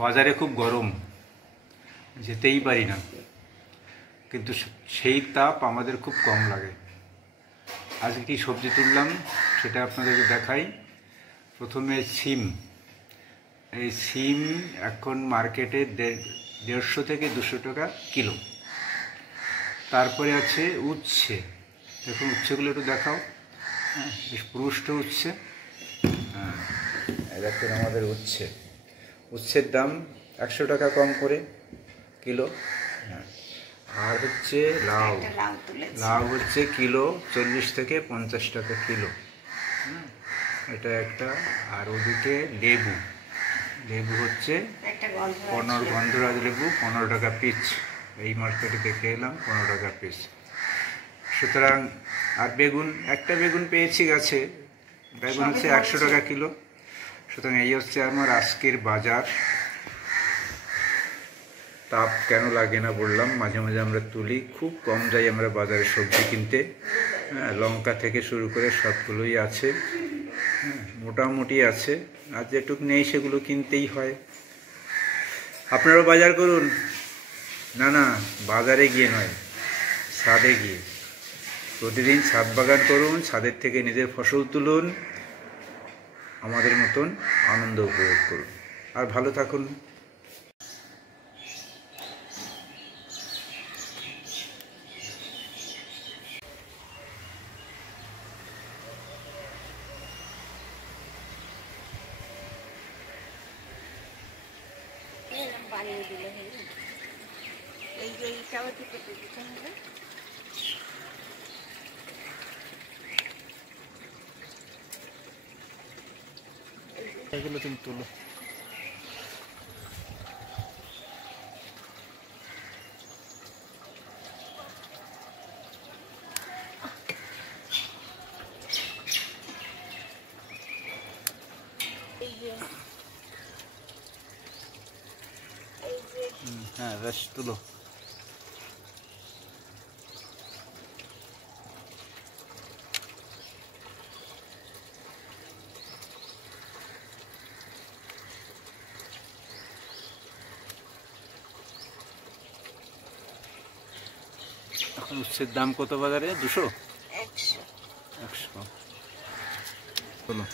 বাজারে খুব গরম, যেতেই পারি না, কিন্তু সেই তাপ আমাদের খুব কম লাগে। আজকে কি সবজি তুললাম সেটা আপনাদেরকে দেখাই। প্রথমে সিম। এই সিম এখন মার্কেটে 150 থেকে 200 টাকা কিলো। তারপরে আছে উচ্ছে। দেখুন উচ্ছেগুলো একটু দেখাও। হ্যাঁ, বেশ পুষ্ট উচ্ছে। হ্যাঁ, দেখুন আমাদের উচ্ছের দাম 100 টাকা কম করে কিলো। হ্যাঁ, আর হচ্ছে লাউ হচ্ছে কিলো 40 থেকে 50 টাকা কিলো। এটা একটা। আর ওদিকে লেবু হচ্ছে গন্ধরাজ লেবু 15 টাকা পিস। এই মার্কেটে দেখে এলাম 15 টাকা পিস। সুতরাং আর একটা বেগুন পেয়েছি গাছে, বেগুন হচ্ছে 100 টাকা কিলো। সুতরাং এই হচ্ছে আমার আজকের বাজার। তাপ কেন লাগে না বললাম, মাঝে মাঝে আমরা তুলি, খুব কম যাই আমরা বাজারে সবজি কিনতে। হ্যাঁ, লঙ্কা থেকে শুরু করে সবগুলোই আছে। হ্যাঁ, মোটামুটি আছে, আর যেটুকু নেই সেগুলো কিনতেই হয়। আপনারাও বাজার করুন। না, বাজারে গিয়ে নয়, ছাদে গিয়ে। প্রতিদিন ছাদ বাগান করুন, ছাদের থেকে নিজের ফসল তুলুন, আমাদের মতন আনন্দ উপভোগ করুন, আর ভালো থাকুন। বানিয়ে দিলে এই যে এইটাও দিতে দিতে হবে। এগুলো তুমি তুলো। হ্যাঁ, বেশ তুলো। এখন উচ্ছের দাম কত বাজারে? 200? 100। চলো।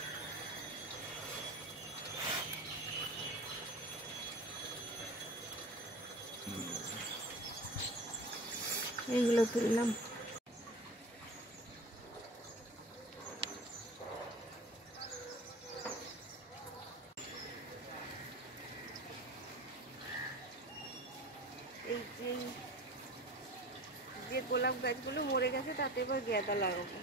এইগুলো তুললাম। এই যে গোলাপ গাছগুলো মরে গেছে, তাতে এবার গেঁদা লাগাবো।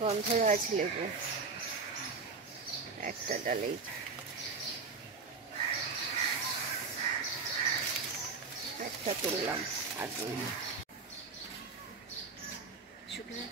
গন্ধরাজ লেবু একটা ডালেই। একটা তুললাম আর শুকিয়ে